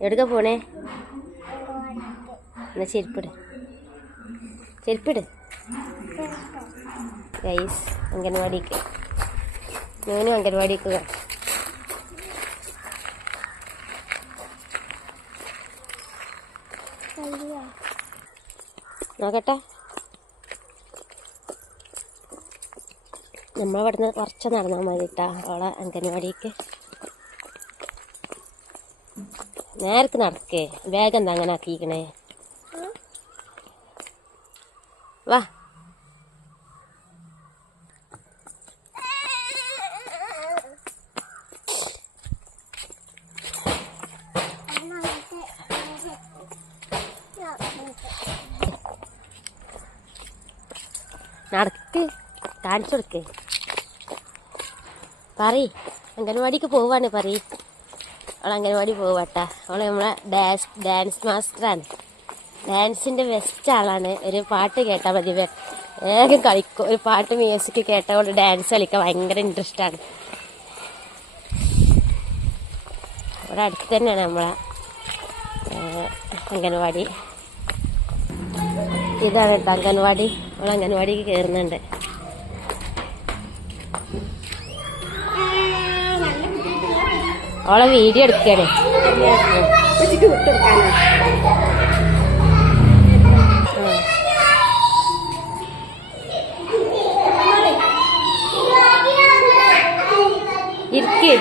എവിടേക്കാ പോണേ? എന്നാ ചെരുപ്പിട്, ചെരുപ്പിട്. ഗൈസ്, അംഗൻവാടിക്ക് ഞാനും അംഗൻവാടിക്ക് നോക്കട്ടെ. നമ്മളിവിടുന്ന് കുറച്ച് നടന്നാൽ മതിട്ടാ അവളെ അംഗൻവാടിക്ക്. നേരക്ക് നടക്കേ, വേഗം എന്താ അങ്ങനെ ആക്കിക്കണേ? വാ. നടക്ക്, കാണിച്ചു കൊടുക്കേ. പറയ്, അംഗൻവാടിക്ക് പോവാണ് പറയ്. അവൾ അംഗൻവാടി പോവാട്ടാ. അവൾ നമ്മളെ ഡാൻസ് മാസ്റ്ററാണ്, ഡാൻസിൻ്റെ ബെസ്റ്റ് ആളാണ്. ഒരു പാട്ട് കേട്ടാൽ മതി വേഗം കളിക്കും. ഒരു പാട്ട് മ്യൂസിക് കേട്ടാൽ അവൾ ഡാൻസ് കളിക്കാൻ ഭയങ്കര ഇൻട്രസ്റ്റാണ്. അവിടെ അടുത്ത് തന്നെയാണ് നമ്മളെ അംഗൻവാടി. ഇതാണ് കേട്ടോ അംഗൻവാടി. അവൾ അംഗൻവാടിക്ക് കയറുന്നുണ്ട്. അവളെ വീഡിയോ എടുക്കണേ. ഇരിക്ക്,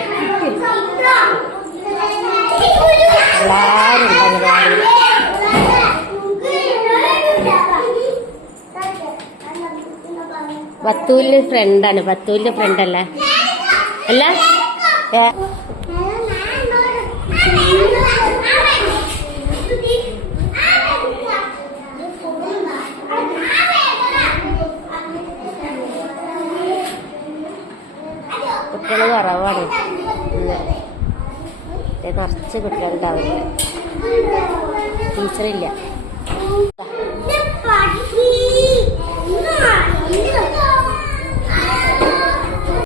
എല്ലാരും അംഗൻവാടി. ബത്തൂലിന്റെ ഫ്രണ്ടാണ്. ബത്തൂലിന്റെ ഫ്രണ്ടല്ലേ? അല്ല, കുട്ടികൾ കുറവാണ്. നിറച്ച് കുട്ടികളുണ്ടാവില്ല, ടീച്ചറില്ല.